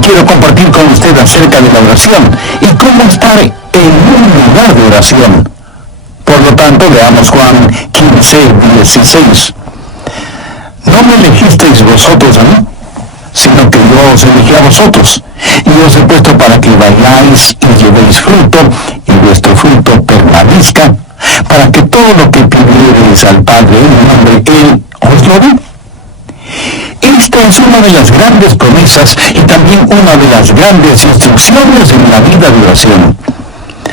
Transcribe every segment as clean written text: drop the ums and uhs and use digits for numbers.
quiero compartir con usted acerca de la oración y cómo estar en un lugar de oración. Por lo tanto, veamos Juan 15:16. No me elegisteis vosotros a mí, sino que yo os elegí a vosotros, y os he puesto para que vayáis y llevéis fruto, y vuestro fruto permanezca, para que todo lo que pidiereis al Padre en mi nombre, Él os lo dé. Esta es una de las grandes promesas y también una de las grandes instrucciones en la vida de oración.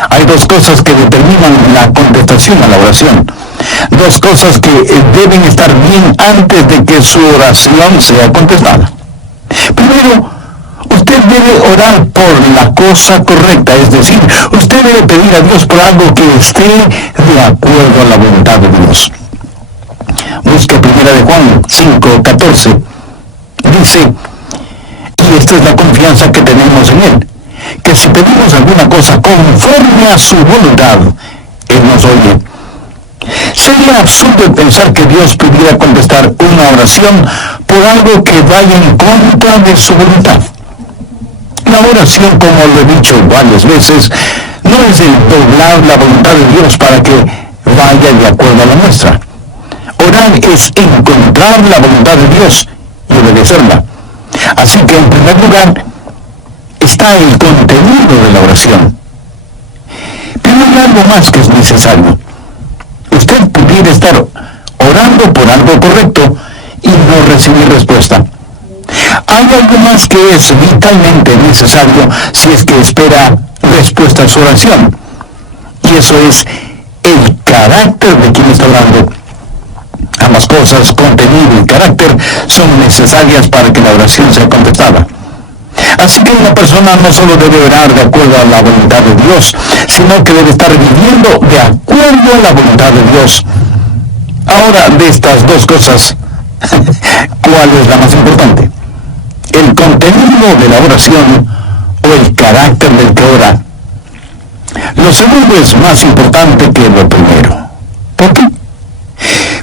Hay dos cosas que determinan la contestación a la oración. Dos cosas que deben estar bien antes de que su oración sea contestada. Primero, usted debe orar por la cosa correcta, es decir, usted debe pedir a Dios por algo que esté de acuerdo a la voluntad de Dios. Busque 1 de Juan 5:14. Dice, y esta es la confianza que tenemos en Él, que si pedimos alguna cosa conforme a su voluntad, Él nos oye. Sería absurdo pensar que Dios pudiera contestar una oración por algo que vaya en contra de su voluntad. La oración, como lo he dicho varias veces, no es el doblar la voluntad de Dios para que vaya de acuerdo a la nuestra. Orar es encontrar la voluntad de Dios y obedecerla. Así que en primer lugar está el contenido de la oración. Pero hay algo más que es necesario. Usted pudiera estar orando por algo correcto y no recibir respuesta. Hay algo más que es vitalmente necesario si es que espera respuesta a su oración. Y eso es el carácter de quien está orando. Ambas cosas, contenido y carácter, son necesarias para que la oración sea contestada. Así que una persona no solo debe orar de acuerdo a la voluntad de Dios, sino que debe estar viviendo de acuerdo a la voluntad de Dios. Ahora, de estas dos cosas, ¿cuál es la más importante? ¿El contenido de la oración o el carácter del que ora? Lo segundo es más importante que lo primero. ¿Por qué?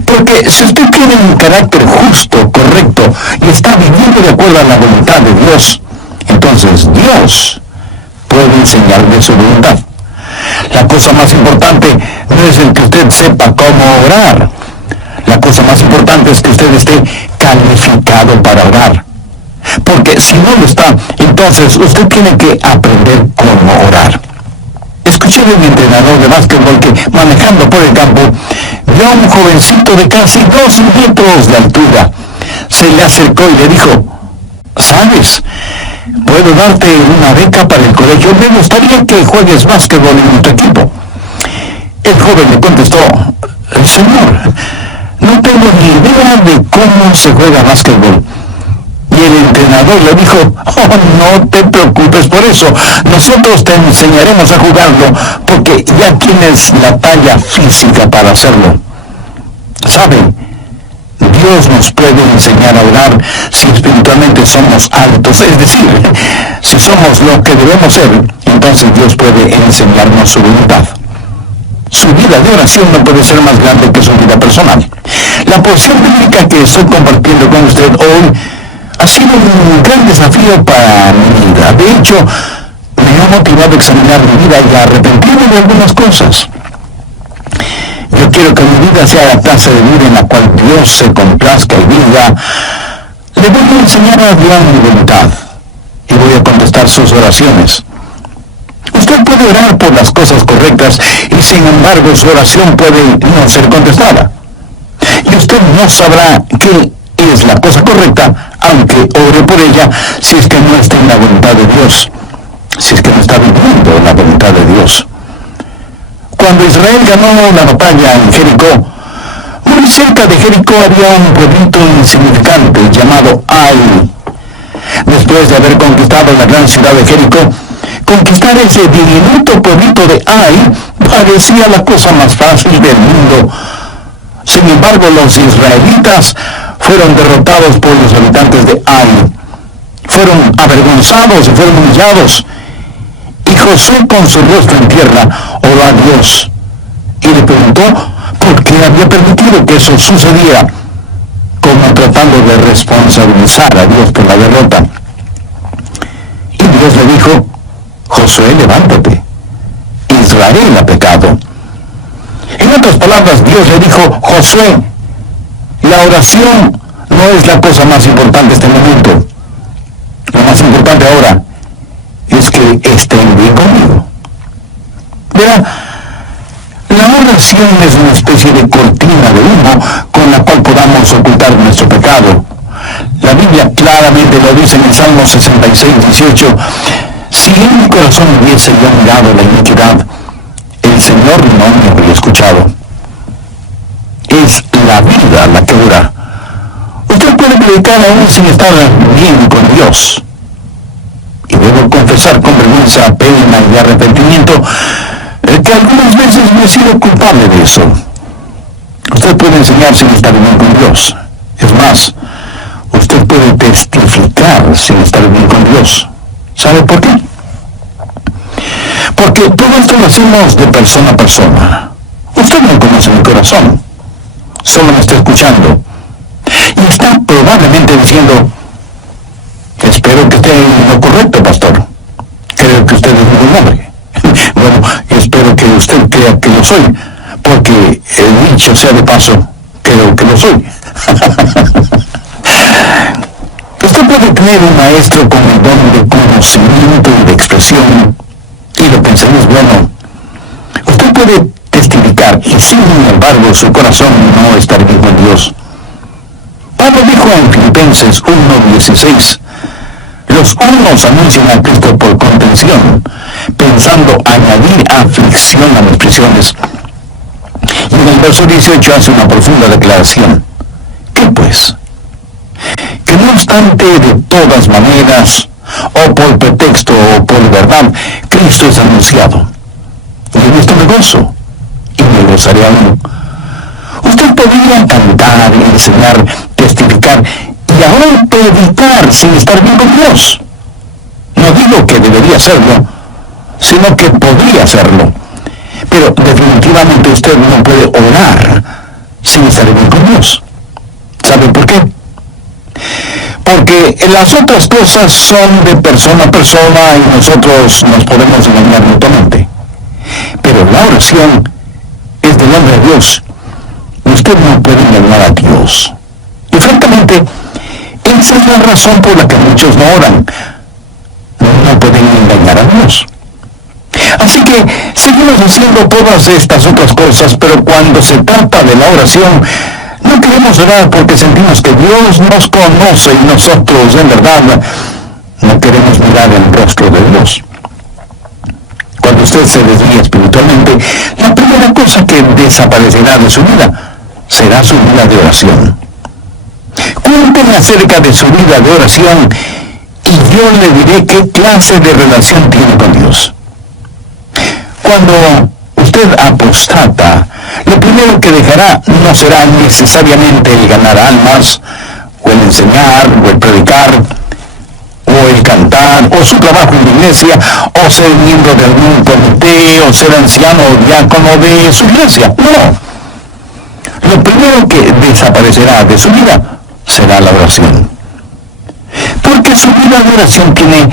Porque si usted tiene un carácter justo, correcto, y está viviendo de acuerdo a la voluntad de Dios, entonces Dios puede enseñarle su voluntad. La cosa más importante no es el que usted sepa cómo orar. La cosa más importante es que usted esté calificado para orar. Porque si no lo está, entonces usted tiene que aprender cómo orar. Escuché de un entrenador de básquetbol que, manejando por el campo, vio a un jovencito de casi 2 metros de altura. Se le acercó y le dijo, ¿sabes? ¿Puedo darte una beca para el colegio? Me gustaría que juegues básquetbol en nuestro equipo. El joven le contestó, señor, no tengo ni idea de cómo se juega básquetbol. Y el entrenador le dijo, no te preocupes por eso, nosotros te enseñaremos a jugarlo porque ya tienes la talla física para hacerlo. ¿Saben? Dios nos puede enseñar a orar si espiritualmente somos altos, es decir, si somos lo que debemos ser, entonces Dios puede enseñarnos su voluntad. Su vida de oración no puede ser más grande que su vida personal. La porción bíblica que estoy compartiendo con usted hoy ha sido un gran desafío para mi vida. De hecho, me ha motivado a examinar mi vida y a arrepentirme de algunas cosas. Yo quiero que mi vida sea la clase de vida en la cual Dios se complazca y diga, le voy a enseñar a Dios mi voluntad y voy a contestar sus oraciones. Usted puede orar por las cosas correctas y sin embargo su oración puede no ser contestada. Y usted no sabrá qué es la cosa correcta, aunque ore por ella, si es que no está en la voluntad de Dios, si es que no está viviendo la voluntad de Dios. Cuando Israel ganó la batalla en Jericó, muy cerca de Jericó había un pueblito insignificante llamado Ai. Después de haber conquistado la gran ciudad de Jericó, conquistar ese diminuto pueblito de Ai parecía la cosa más fácil del mundo. Sin embargo, los israelitas fueron derrotados por los habitantes de Ai. Fueron avergonzados y fueron humillados. Y Josué, con su rostro en tierra, oró a Dios y le preguntó por qué había permitido que eso sucediera, como tratando de responsabilizar a Dios por la derrota. Josué, levántate. Israel ha pecado. En otras palabras, Dios le dijo, Josué, la oración no es la cosa más importante en este momento. Lo más importante ahora es que estén bien conmigo. Verá, la oración es una especie de cortina de humo con la cual podamos ocultar nuestro pecado. La Biblia claramente lo dice en el Salmo 66:18. Si en mi corazón hubiese yo mirado la iniquidad, el Señor no me habría escuchado. Es la vida la que dura. Usted puede predicar aún sin estar bien con Dios. Y debo confesar con vergüenza, pena y arrepentimiento que algunas veces me he sido culpable de eso. Usted puede enseñar sin estar bien con Dios. Es más, usted puede testificar sin estar bien con Dios. ¿Sabe por qué? Porque todo esto lo hacemos de persona a persona. Usted no conoce mi corazón, solo me está escuchando. Y está probablemente diciendo, espero que esté en lo correcto, pastor. Creo que usted es un buen hombre. Bueno, espero que usted crea que lo soy, porque dicho sea de paso, creo que lo soy. Usted puede tener un maestro con el don de conocimiento y de expresión, y lo que enseña es bueno. Usted puede testificar, y sin embargo su corazón no estar bien con Dios. Pablo dijo en Filipenses 1:16, los unos anuncian a Cristo por contención, pensando añadir aflicción a las prisiones. Y en el verso 18 hace una profunda declaración. ¿Qué pues? Que no obstante, de todas maneras, o por pretexto o por verdad, Cristo es anunciado. Y en esto me gozo, y me gozaré aún. Usted podría cantar, enseñar, testificar, y aún predicar sin estar bien con Dios. No digo que debería hacerlo, sino que podría hacerlo. Pero definitivamente usted no puede orar sin estar bien con Dios. ¿Sabe por qué? Porque las otras cosas son de persona a persona y nosotros nos podemos engañar mutuamente. Pero la oración es del hombre a Dios. Usted no puede engañar a Dios. Y francamente, esa es la razón por la que muchos no oran. No pueden engañar a Dios. Así que seguimos haciendo todas estas otras cosas, pero cuando se trata de la oración, no queremos orar porque sentimos que Dios nos conoce y nosotros, en verdad, no queremos mirar el rostro de Dios. Cuando usted se desvía espiritualmente, la primera cosa que desaparecerá de su vida será su vida de oración. Cuénteme acerca de su vida de oración y yo le diré qué clase de relación tiene con Dios. Cuando usted apostata, lo primero que dejará no será necesariamente el ganar almas, o el enseñar, o el predicar, o el cantar, o su trabajo en la iglesia, o ser miembro de algún comité, o ser anciano o diácono de su iglesia. No. Lo primero que desaparecerá de su vida será la oración. Porque su vida de oración tiene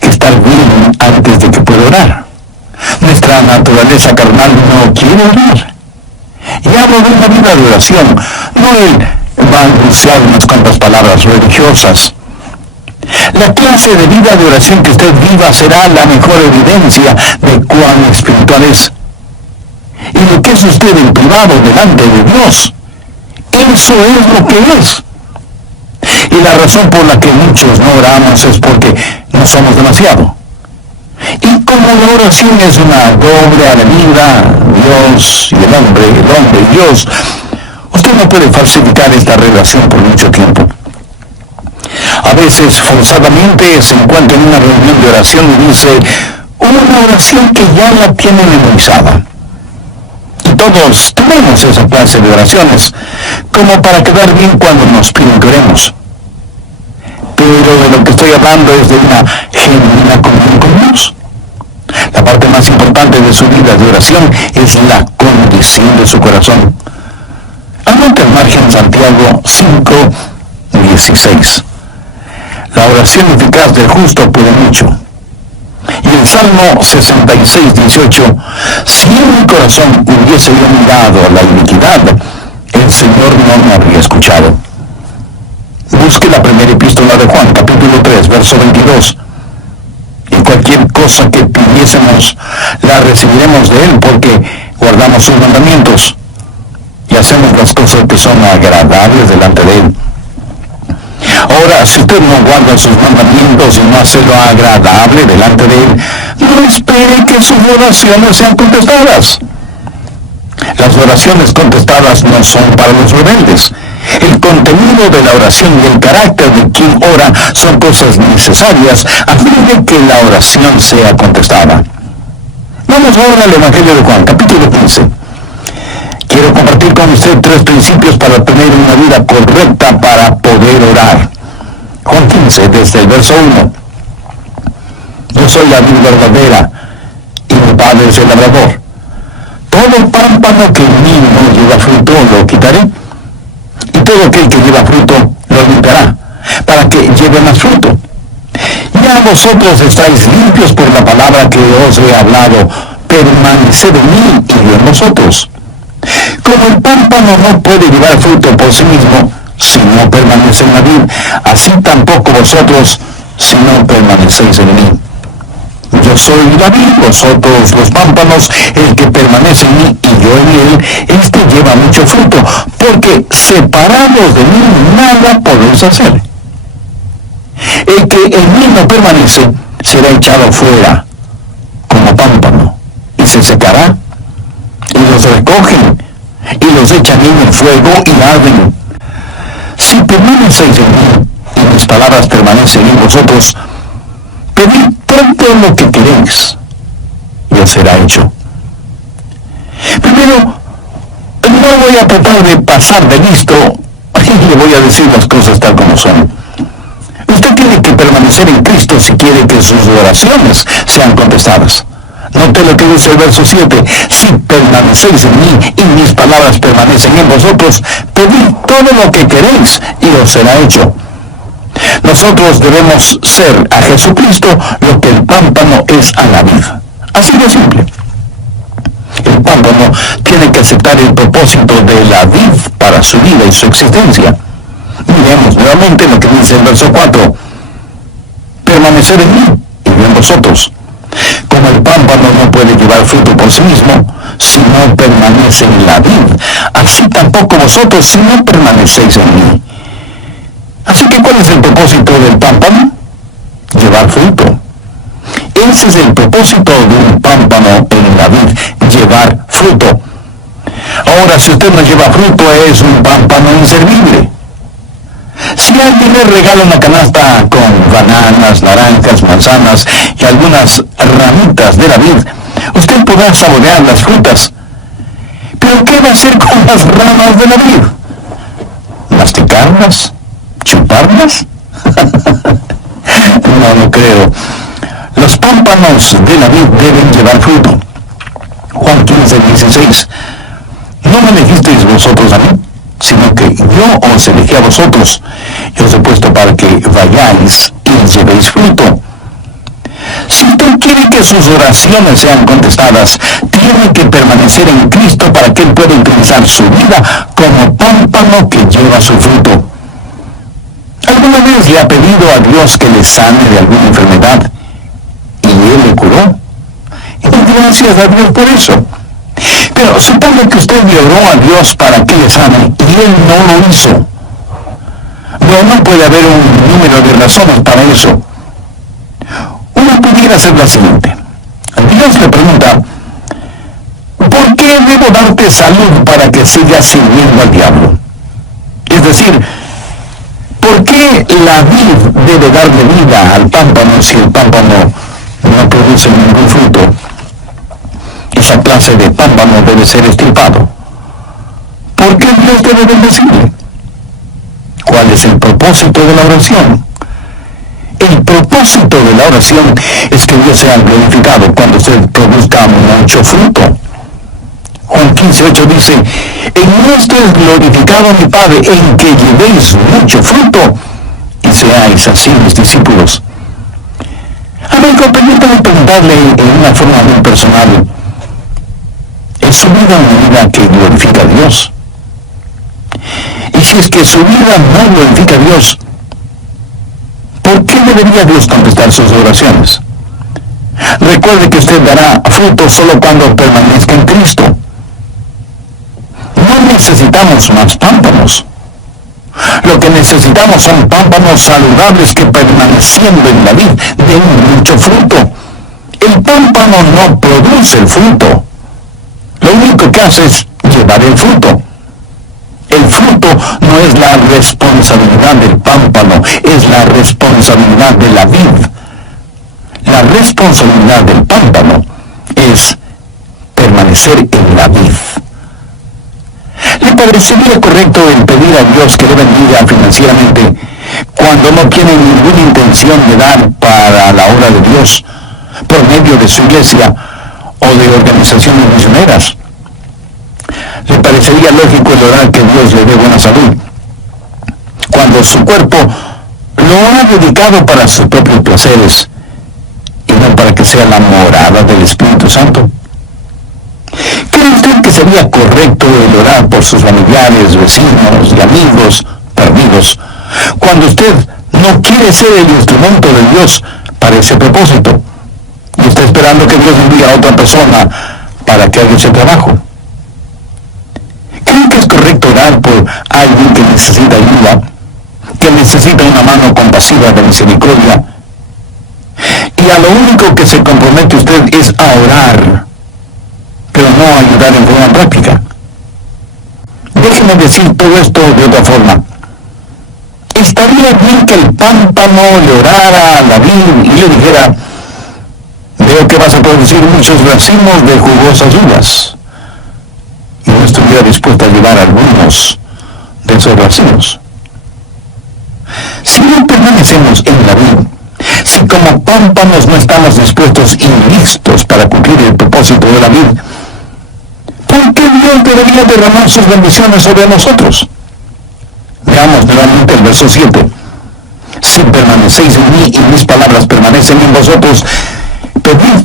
que estar bien antes de que pueda orar. Nuestra naturaleza carnal no quiere orar. Y hablo de una vida de oración, no el balbucear unas cuantas palabras religiosas. La clase de vida de oración que usted viva será la mejor evidencia de cuán espiritual es. Y lo que es usted en privado delante de Dios, eso es lo que es. Y la razón por la que muchos no oramos es porque no somos demasiado. Y como la oración es una doble avenida, Dios y el hombre y Dios, usted no puede falsificar esta relación por mucho tiempo. A veces, forzadamente, se encuentra en una reunión de oración y dice una oración que ya la tiene memorizada. Y todos tenemos esa clase de oraciones, como para quedar bien cuando nos piden que oremos. Pero de lo que estoy hablando es de una genuina comunión con Dios. La parte más importante de su vida de oración es la condición de su corazón. Anote al margen Santiago 5:16. La oración eficaz del justo puede mucho. Y el Salmo 66, 18, si en mi corazón hubiese yo mirado la iniquidad, el Señor no me habría escuchado. Busque la primera epístola de Juan, capítulo 3, verso 22. Y cualquier cosa que pidiésemos, la recibiremos de Él, porque guardamos sus mandamientos y hacemos las cosas que son agradables delante de Él. Ahora, si usted no guarda sus mandamientos y no hace lo agradable delante de Él, no espere que sus oraciones sean contestadas. Las oraciones contestadas no son para los rebeldes. El contenido de la oración y el carácter de quien ora son cosas necesarias a fin de que la oración sea contestada. Vamos ahora al Evangelio de Juan, capítulo 15. Quiero compartir con usted 3 principios para tener una vida correcta para poder orar. Juan 15, desde el verso 1. Yo soy la vid verdadera, y mi Padre es el labrador. Todo pámpano que en mí no lleva fruto lo quitaré, y todo aquel que lleva fruto lo limpiará, para que lleve más fruto. Ya vosotros estáis limpios por la palabra que os he hablado, permaneced en mí y yo en vosotros. Como el pámpano no puede llevar fruto por sí mismo, si no permanece en la vid, así tampoco vosotros, si no permanecéis en mí. Yo soy la vid, vosotros los pámpanos. El que permanece en mí y yo en él, este lleva mucho fruto, porque separados de mí nada podéis hacer. El que en mí no permanece será echado fuera como pámpano y se secará, y los recogen y los echan en el fuego y arden. Si permanecéis en mí y mis palabras permanecen en vosotros, pedid todo lo que queréis y os será hecho. Primero, no voy a tratar de pasar de listo y le voy a decir las cosas tal como son. Usted tiene que permanecer en Cristo si quiere que sus oraciones sean contestadas. Note lo que dice el verso 7. Si permanecéis en mí y mis palabras permanecen en vosotros, pedid todo lo que queréis y os será hecho. Nosotros debemos ser a Jesucristo lo que el pámpano es a la vid. Así de simple. El pámpano tiene que aceptar el propósito de la vid para su vida y su existencia. Miremos nuevamente lo que dice el verso 4. Permanecer en mí y yo en vosotros. Como el pámpano no puede llevar fruto por sí mismo, si no permanece en la vid, así tampoco vosotros si no permanecéis en mí. Así que, ¿cuál es el propósito del pámpano? Llevar fruto. Ese es el propósito de un pámpano en la vid, llevar fruto. Ahora, si usted no lleva fruto, es un pámpano inservible. Si alguien le regala una canasta con bananas, naranjas, manzanas y algunas ramitas de la vid, usted podrá saborear las frutas. ¿Pero qué va a hacer con las ramas de la vid? ¿Masticarlas? ¿Chuparlas? No lo creo. Los pámpanos de la vid deben llevar fruto. Juan 15, 16. No me elegisteis vosotros a mí, sino que yo os elegí a vosotros, y os he puesto para que vayáis y llevéis fruto. Si usted quiere que sus oraciones sean contestadas, tiene que permanecer en Cristo para que Él pueda utilizar su vida como pámpano que lleva su fruto. ¿Alguna vez le ha pedido a Dios que le sane de alguna enfermedad y Él le curó? Y gracias a Dios por eso. Pero supongo que usted le oró a Dios para que le sane y Él no lo hizo. Bueno, puede haber un número de razones para eso. Una pudiera ser la siguiente. Dios le pregunta, ¿por qué debo darte salud para que sigas sirviendo al diablo? Es decir, ¿por qué la vid debe darle vida al pámpano si el pámpano no produce ningún fruto? Esa clase de pámpano debe ser estirpado. ¿Por qué Dios debe bendecirle? ¿Cuál es el propósito de la oración? El propósito de la oración es que Dios sea glorificado cuando usted produzca mucho fruto. Juan 15:8 dice, en esto es glorificado mi Padre, en que llevéis mucho fruto y seáis así mis discípulos. Amigo, permítame Déjame preguntarle en una forma muy personal, ¿es su vida una vida que glorifica a Dios? Y si es que su vida no glorifica a Dios, ¿por qué debería Dios contestar sus oraciones? Recuerde que usted dará fruto solo cuando permanezca en Cristo. No necesitamos más pámpanos. Lo que necesitamos son pámpanos saludables que, permaneciendo en la vid, den mucho fruto. El pámpano no produce el fruto. Lo único que hace es llevar el fruto. El fruto no es la responsabilidad del pámpano, es la responsabilidad de la vid. La responsabilidad del pámpano es permanecer en la vid. ¿Le parecería correcto el pedir a Dios que le bendiga financieramente cuando no tiene ninguna intención de dar para la obra de Dios por medio de su iglesia o de organizaciones misioneras? ¿Le parecería lógico el orar que Dios le dé buena salud cuando su cuerpo lo ha dedicado para sus propios placeres y no para que sea la morada del Espíritu Santo? ¿Cree usted que sería correcto el orar por sus familiares, vecinos y amigos perdidos cuando usted no quiere ser el instrumento de Dios para ese propósito y está esperando que Dios envíe a otra persona para que haga ese trabajo? ¿Cree que es correcto orar por alguien que necesita ayuda, que necesita una mano compasiva de misericordia, y a lo único que se compromete usted es a orar, pero no a ayudar en forma práctica? Déjeme decir todo esto de otra forma. Estaría bien que el pámpano le orara a la vid y le dijera: veo que vas a producir muchos racimos de jugosas uvas, y no estuviera dispuesto a llevar algunos de esos racimos. Si no permanecemos en la vid, si como pámpanos no estamos dispuestos y listos para cumplir el propósito de la vid, ¿por qué Dios debería derramar sus bendiciones sobre nosotros? Veamos nuevamente el verso 7. Si permanecéis en mí y mis palabras permanecen en vosotros, pedid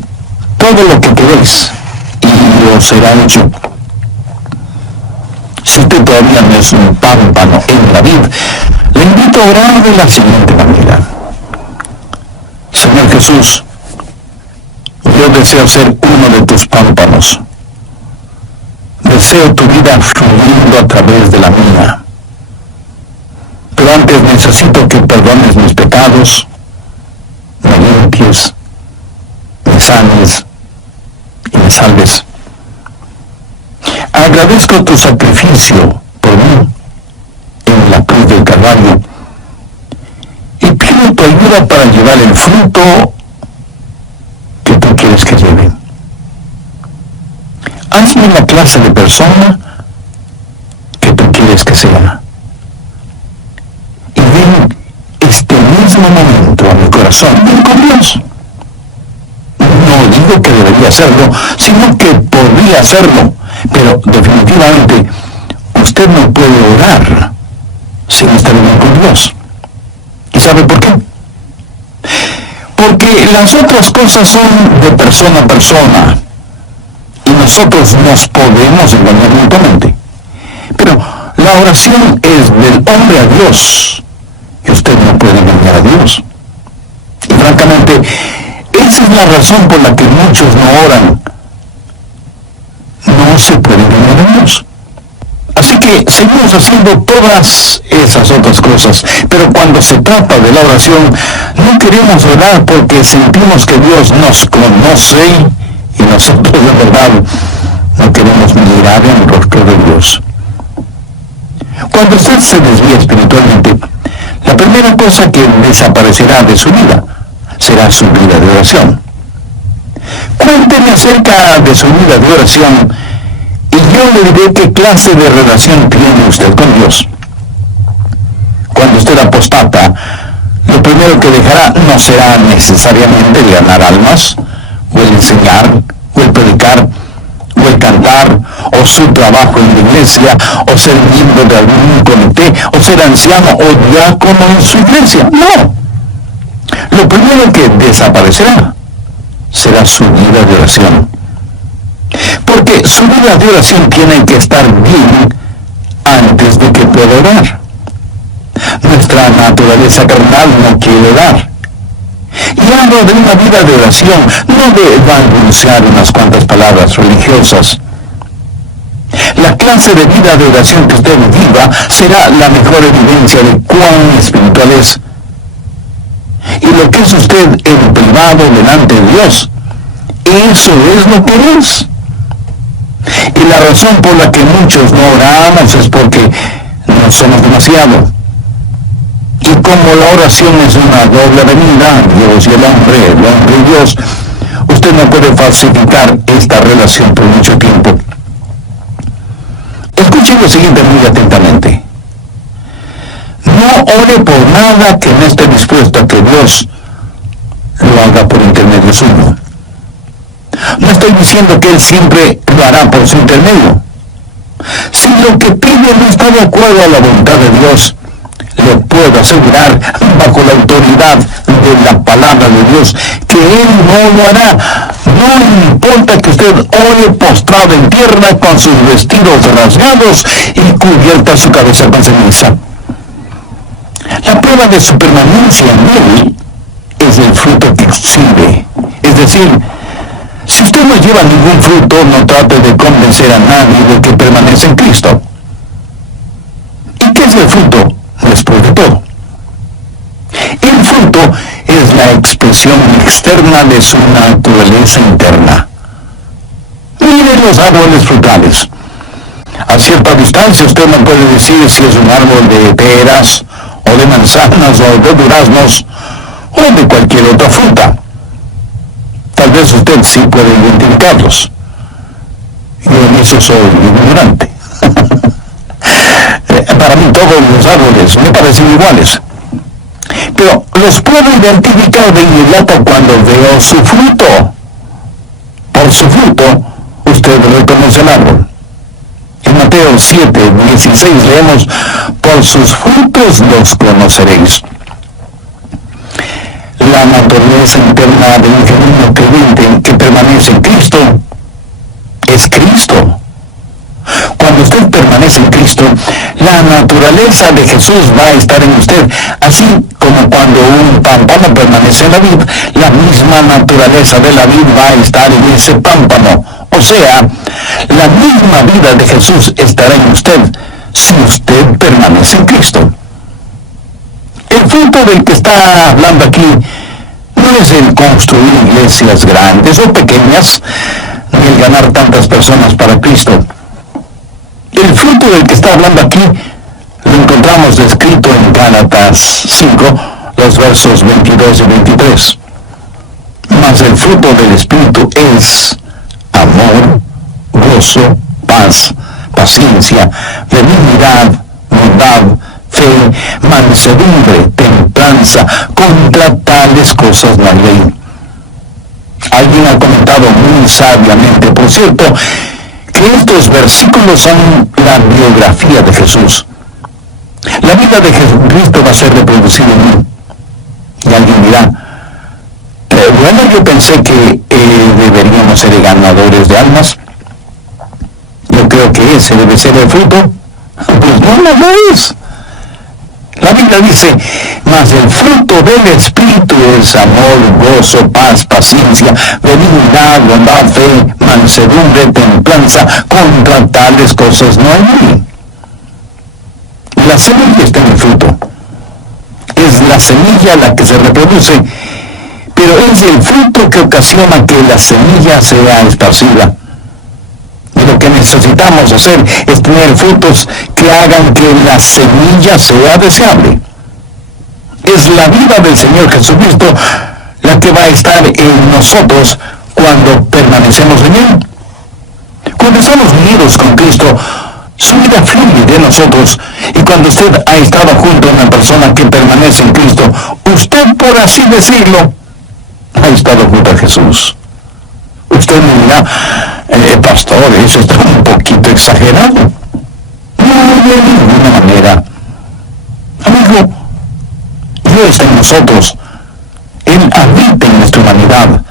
todo lo que queréis y os será hecho. Si usted todavía no es un pámpano en la vid, le invito a orar de la siguiente manera: Señor Jesús, yo deseo ser uno de tus pámpanos. Deseo tu vida fluyendo a través de la mía. Pero antes necesito que perdones mis pecados, me limpies, me sanes y me salves. Agradezco tu sacrificio por mí en la cruz del Calvario y pido tu ayuda para llevar el fruto que tú quieres que lleve. Hazme la clase de persona que tú quieres que sea. Y ven este mismo momento a mi corazón, ven con Dios. No digo que debería hacerlo, sino que podría hacerlo, pero definitivamente usted no puede orar sin estar bien con Dios. ¿Y sabe por qué? Porque las otras cosas son de persona a persona, y nosotros nos podemos engañar mutuamente. Pero la oración es del hombre a Dios, y usted no puede engañar a Dios. Y francamente, esa es la razón por la que muchos no oran. No se puede engañar a Dios. Así que seguimos haciendo todas esas otras cosas, pero cuando se trata de la oración, no queremos orar porque sentimos que Dios nos conoce y nosotros de verdad no queremos mirar en el rostro de Dios. Cuando usted se desvía espiritualmente, la primera cosa que desaparecerá de su vida será su vida de oración. Cuénteme acerca de su vida de oración y yo le diré qué clase de relación tiene usted con Dios. Cuando usted apostata, lo primero que dejará no será necesariamente el ganar almas, o el enseñar, o el predicar, o el cantar, o su trabajo en la iglesia, o ser miembro de algún comité, o ser anciano o diácono en su iglesia. No. Lo primero que desaparecerá será su vida de oración. Porque su vida de oración tiene que estar bien antes de que pueda orar. Nuestra naturaleza carnal no quiere orar. Y hablo de una vida de oración, no de balbucear unas cuantas palabras religiosas. La clase de vida de oración que usted viva será la mejor evidencia de cuán espiritual es. Y lo que es usted en privado delante de Dios, eso es lo que es. Y la razón por la que muchos no oramos es porque no somos demasiado. Y como la oración es una doble avenida, Dios y el hombre y Dios, usted no puede falsificar esta relación por mucho tiempo. Escuche lo siguiente muy atentamente. No ore por nada que no esté dispuesto a que Dios lo haga por intermedio suyo. No estoy diciendo que Él siempre lo hará por su intermedio. Si lo que pide no está de acuerdo a la voluntad de Dios, le puedo asegurar, bajo la autoridad de la palabra de Dios, que Él no lo hará. No importa que usted ore postrado en tierra con sus vestidos rasgados y cubierta su cabeza con ceniza. La prueba de su permanencia en Él es el fruto que exhibe. Es decir, si usted no lleva ningún fruto, no trate de convencer a nadie de que permanece en Cristo. ¿Y qué es el fruto? Después de todo, el fruto es la expresión externa de su naturaleza interna. Mire los árboles frutales. A cierta distancia usted no puede decir si es un árbol de peras, o de manzanas, o de duraznos, o de cualquier otra fruta. Tal vez usted sí puede identificarlos. Yo en eso soy ignorante. Para mí todos los árboles me parecen iguales. Pero los puedo identificar de inmediato cuando veo su fruto. Por su fruto, usted reconoce el árbol. En Mateo 7:16 leemos, por sus frutos los conoceréis. La naturaleza interna de un genuino creyente que permanece en Cristo es Cristo. Cuando usted permanece en Cristo, la naturaleza de Jesús va a estar en usted, así como cuando un pámpano permanece en la vid, la misma naturaleza de la vid va a estar en ese pámpano. O sea, la misma vida de Jesús estará en usted si usted permanece en Cristo. El fruto del que está hablando aquí no es el construir iglesias grandes o pequeñas, ni el ganar tantas personas para Cristo. El fruto del que está hablando aquí lo encontramos descrito en Gálatas 5, los versos 22 y 23. Mas el fruto del Espíritu es amor, gozo, paz, paciencia, benignidad, bondad, fe, mansedumbre, templanza. Contra tales cosas no hay ley. Alguien ha comentado muy sabiamente, por cierto, que estos versículos son la biografía de Jesús. La vida de Jesucristo va a ser reproducida en mí. Y alguien dirá, bueno, yo pensé que deberíamos ser ganadores de almas. Yo creo que ese debe ser el fruto. Pues no lo es. La Biblia dice, mas el fruto del Espíritu es amor, gozo, paz, paciencia, benignidad, bondad, fe, mansedumbre, templanza. Contra tales cosas no hay ley. La semilla está en el fruto. Es la semilla la que se reproduce, pero es el fruto que ocasiona que la semilla sea esparcida. Y lo que necesitamos hacer es tener frutos que hagan que la semilla sea deseable. Es la vida del Señor Jesucristo la que va a estar en nosotros cuando permanecemos en Él. Cuando estamos unidos con Cristo, su vida fluye de nosotros, y cuando usted ha estado junto a una persona que permanece en Cristo, usted, por así decirlo, ha estado junto a Jesús. Usted me dirá, pastor, eso está un poquito exagerado. No, de ninguna manera. Amigo, Dios está en nosotros. Él habita en nuestra humanidad.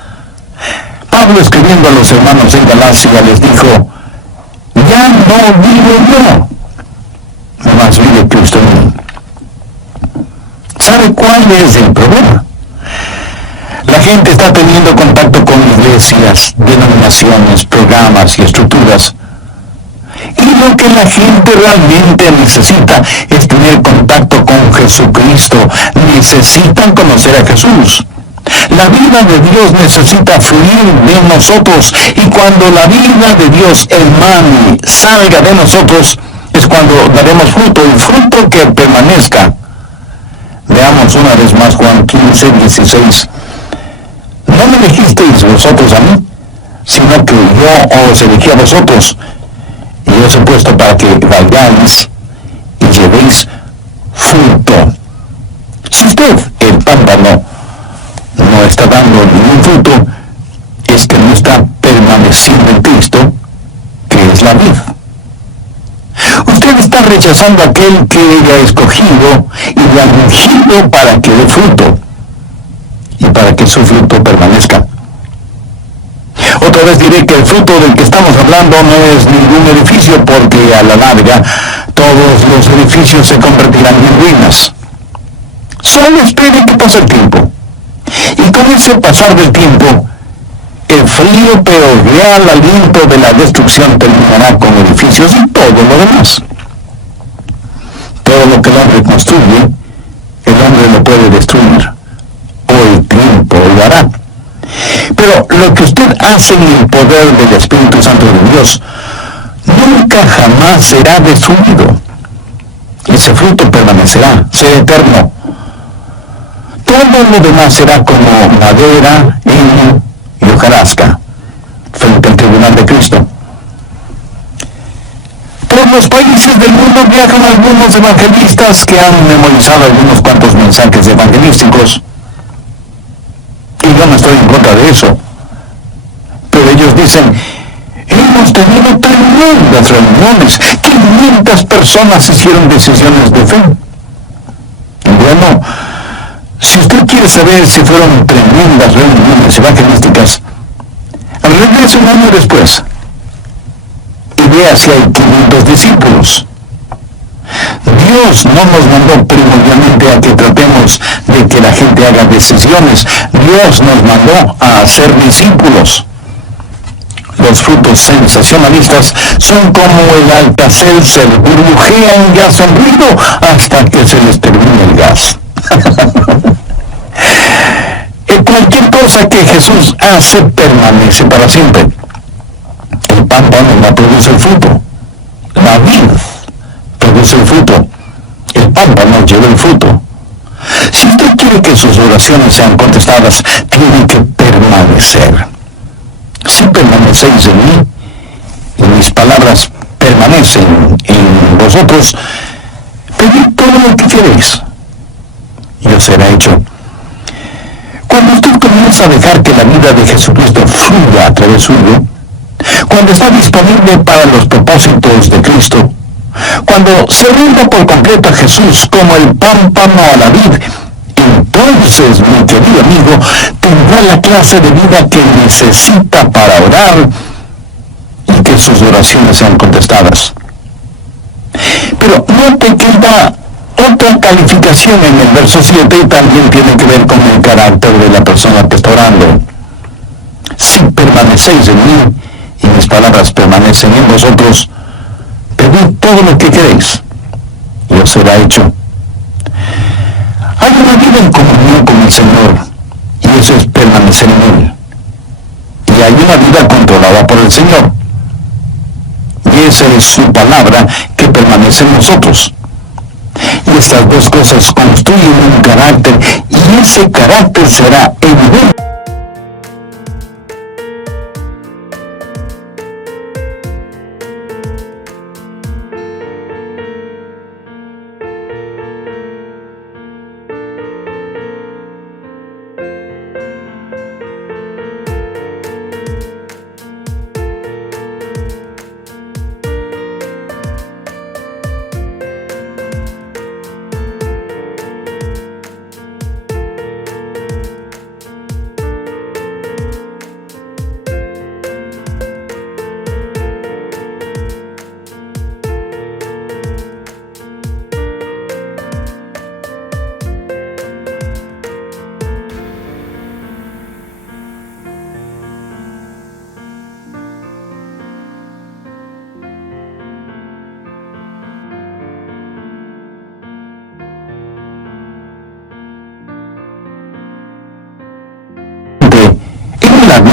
Pablo, escribiendo a los hermanos en Galacia, les dijo: ya no vivo yo, más vive Cristo en mí. ¿Sabe cuál es el problema? La gente está teniendo contacto con iglesias, denominaciones, programas y estructuras. Y lo que la gente realmente necesita es tener contacto con Jesucristo. Necesitan conocer a Jesús. La vida de Dios necesita fluir de nosotros, y cuando la vida de Dios emane, salga de nosotros, es cuando daremos fruto, el fruto que permanezca. Veamos una vez más Juan 15:16. No me elegisteis vosotros a mí, sino que yo os elegí a vosotros, y os he puesto para que vayáis y llevéis fruto. Si usted, el pámpano, no está dando ningún fruto, es que no está permaneciendo en Cristo, que es la vid. Usted está rechazando a aquel que le ha escogido y le ha ungido para que dé fruto, y para que su fruto permanezca. Otra vez diré que el fruto del que estamos hablando no es ningún edificio, porque a la larga todos los edificios se convertirán en ruinas. Solo espere que pase el tiempo. Y con ese pasar del tiempo, el frío pero real aliento de la destrucción terminará con edificios y todo lo demás. Todo lo que el hombre construye, el hombre lo puede destruir, o el tiempo lo hará. Pero lo que usted hace en el poder del Espíritu Santo de Dios nunca jamás será destruido. Ese fruto permanecerá, será eterno. Todo lo demás será como madera, heno y hojarasca frente al tribunal de Cristo. Por los países del mundo viajan algunos evangelistas que han memorizado algunos cuantos mensajes evangelísticos. Y yo no estoy en contra de eso. Pero ellos dicen: hemos tenido tremendas reuniones, 500 personas hicieron decisiones de fe. Bueno, si usted quiere saber si fueron tremendas reuniones evangelísticas, regrese un año después y vea si hay 500 discípulos. Dios no nos mandó primordialmente a que tratemos de que la gente haga decisiones. Dios nos mandó a hacer discípulos. Los frutos sensacionalistas son como el Alka-Seltzer, burbujean gas sombrío hasta que se les termine el gas. Cualquier cosa que Jesús hace permanece para siempre. El pámpano no produce el fruto. La vid produce el fruto. El pámpano lleva el fruto. Si usted quiere que sus oraciones sean contestadas, tiene que permanecer. Si permanecéis en mí, y mis palabras permanecen en vosotros, pedid todo lo que queréis, y os será hecho. Cuando usted comienza a dejar que la vida de Jesucristo fluya a través suyo, cuando está disponible para los propósitos de Cristo, cuando se rinda por completo a Jesús como el pámpano a la vid, entonces, mi querido amigo, tendrá la clase de vida que necesita para orar y que sus oraciones sean contestadas. Pero note que da otra calificación en el verso 7 y también tiene que ver con el carácter de la persona que está orando. Si permanecéis en mí y mis palabras permanecen en vosotros, pedid todo lo que queréis y os será hecho. Hay una vida en comunión con el Señor, y eso es permanecer en Él. Y hay una vida controlada por el Señor, y esa es su palabra que permanece en nosotros. Y estas dos cosas construyen un carácter, y ese carácter será evidente.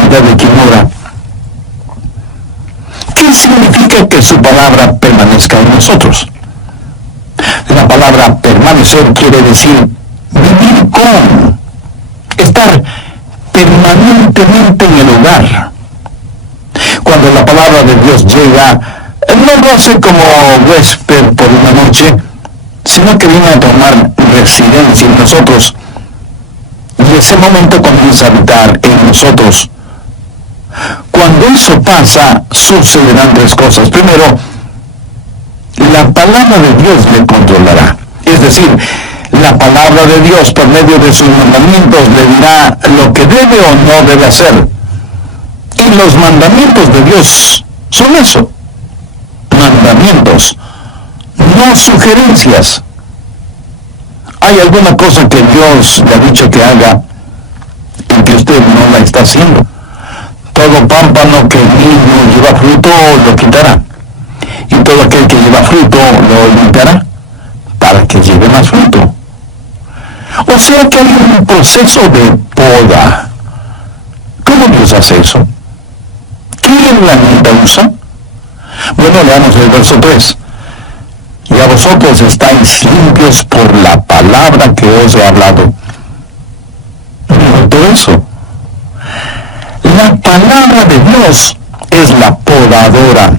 vida de quien ora. ¿Qué significa que su palabra permanezca en nosotros? La palabra permanecer quiere decir vivir con, estar permanentemente en el hogar. Cuando la palabra de Dios llega, no lo hace como huésped por una noche, sino que viene a tomar residencia en nosotros. Y ese momento comienza a habitar en nosotros. Cuando eso pasa, sucederán tres cosas. Primero, la palabra de Dios le controlará. Es decir, la palabra de Dios por medio de sus mandamientos le dirá lo que debe o no debe hacer. Y los mandamientos de Dios son eso, mandamientos, no sugerencias. ¿Hay alguna cosa que Dios le ha dicho que haga y que usted no la está haciendo? Todo pámpano que no lleva fruto lo quitará, y todo aquel que lleva fruto lo limpiará para que lleve más fruto. O sea que hay un proceso de poda. ¿Cómo Dios hace eso? ¿Qué herramienta usa? Bueno, leamos el verso 3. Y a vosotros estáis limpios por la palabra que os he hablado. Todo eso. La palabra de Dios es la podadora.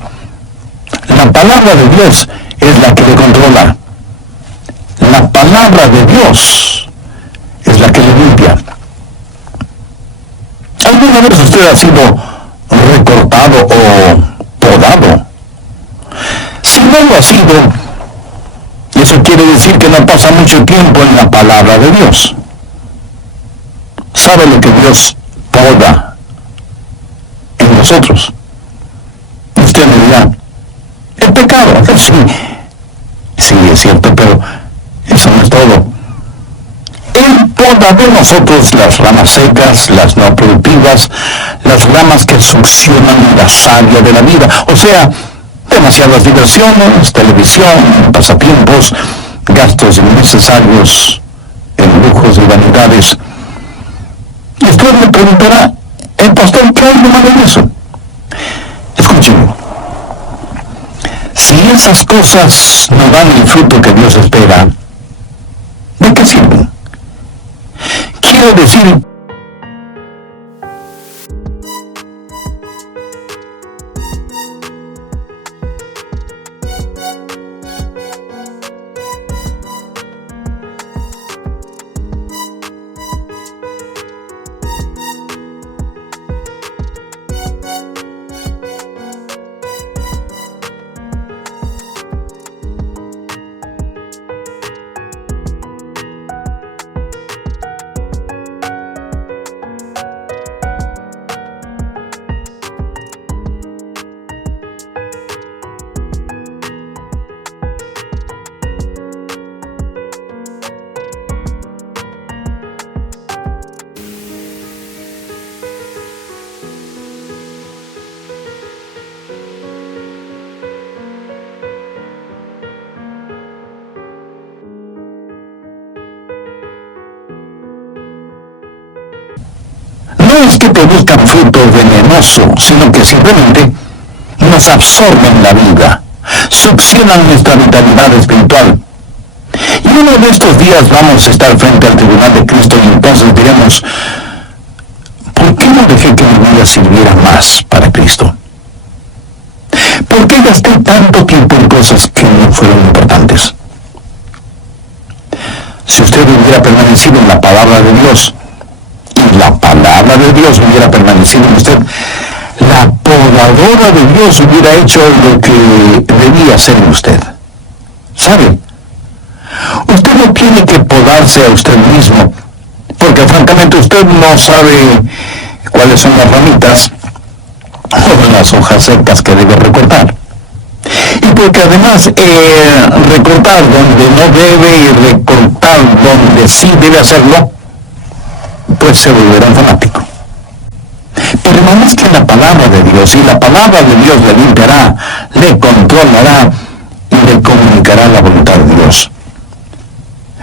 La palabra de Dios es la que le controla. La palabra de Dios es la que le limpia. ¿Alguna vez usted ha sido recortado o podado? Si no lo ha sido, eso quiere decir que no pasa mucho tiempo en la palabra de Dios. ¿Sabe lo que Dios poda en nosotros? Usted me dirá, el pecado. Sí, es cierto, pero eso no es todo. Él poda de nosotros las ramas secas, las no productivas, las ramas que succionan la savia de la vida. O sea, demasiadas diversiones, televisión, pasatiempos, gastos innecesarios en lujos y vanidades. Y usted me preguntará, el pastor, ¿qué hay de malo en eso? Escúcheme. Si esas cosas no dan el fruto que Dios espera, ¿de qué sirven? Quiero decir, no es que produzcan fruto venenoso, sino que simplemente nos absorben la vida, succionan nuestra vitalidad espiritual. Y uno de estos días vamos a estar frente al tribunal de Cristo y entonces diremos, ¿por qué no dejé que mi vida sirviera más para Cristo? ¿Por qué gasté tanto tiempo en cosas que no fueron importantes? Si usted hubiera permanecido en la palabra de Dios, y la palabra de Dios hubiera permanecido en usted, la podadora de Dios hubiera hecho lo que debía hacer en usted. ¿Sabe? Usted no tiene que podarse a usted mismo, porque francamente usted no sabe cuáles son las ramitas o las hojas secas que debe recortar. Y porque además recortar donde no debe y recortar donde sí debe hacerlo, pues se volverá un fanático. Permanezca en la palabra de Dios, y la palabra de Dios le limpiará, le controlará y le comunicará la voluntad de Dios.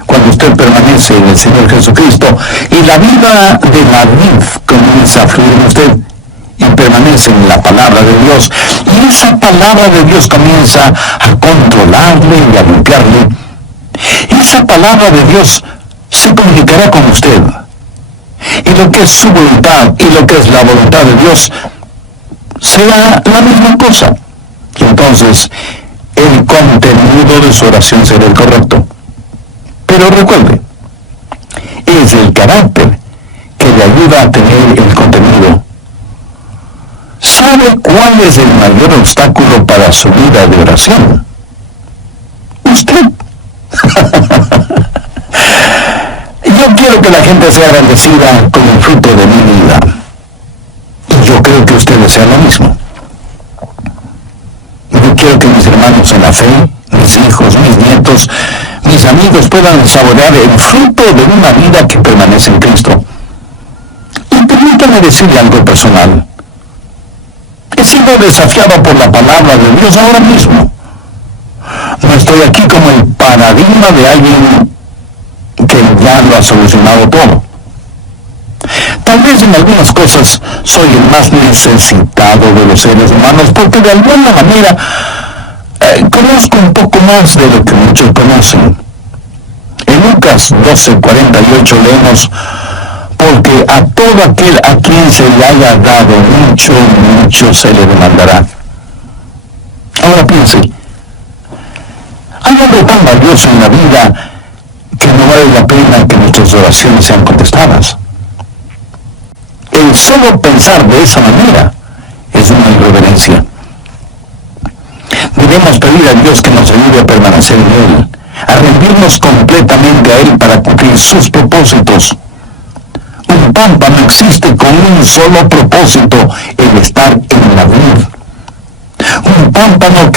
Cuando usted permanece en el Señor Jesucristo y la vida de la vid comienza a fluir en usted, obedecen la palabra de Dios, y esa palabra de Dios comienza a controlarle y a limpiarle. Esa palabra de Dios se comunicará con usted. Y lo que es su voluntad y lo que es la voluntad de Dios será la misma cosa. Y entonces el contenido de su oración será el correcto. Pero recuerde, es el carácter que le ayuda a tener el contenido. ¿Sabe cuál es el mayor obstáculo para su vida de oración? Usted. Yo quiero que la gente sea bendecida con el fruto de mi vida. Y yo creo que usted desea lo mismo. Yo quiero que mis hermanos en la fe, mis hijos, mis nietos, mis amigos puedan saborear el fruto de una vida que permanece en Cristo. Y permítame decirle algo personal. He sido desafiado por la palabra de Dios ahora mismo. No estoy aquí como el paradigma de alguien que ya lo ha solucionado todo. Tal vez en algunas cosas soy el más necesitado de los seres humanos, porque de alguna manera conozco un poco más de lo que muchos conocen. En Lucas 12:48 leemos: porque a todo aquel a quien se le haya dado mucho, mucho se le demandará. Ahora piense, hay algo tan valioso en la vida que no vale la pena que nuestras oraciones sean contestadas. El solo pensar de esa manera es una irreverencia. Debemos pedir a Dios que nos ayude a permanecer en Él, a rendirnos completamente a Él para cumplir sus propósitos. Un pámpano existe con un solo propósito: el estar en la vid. Un pámpano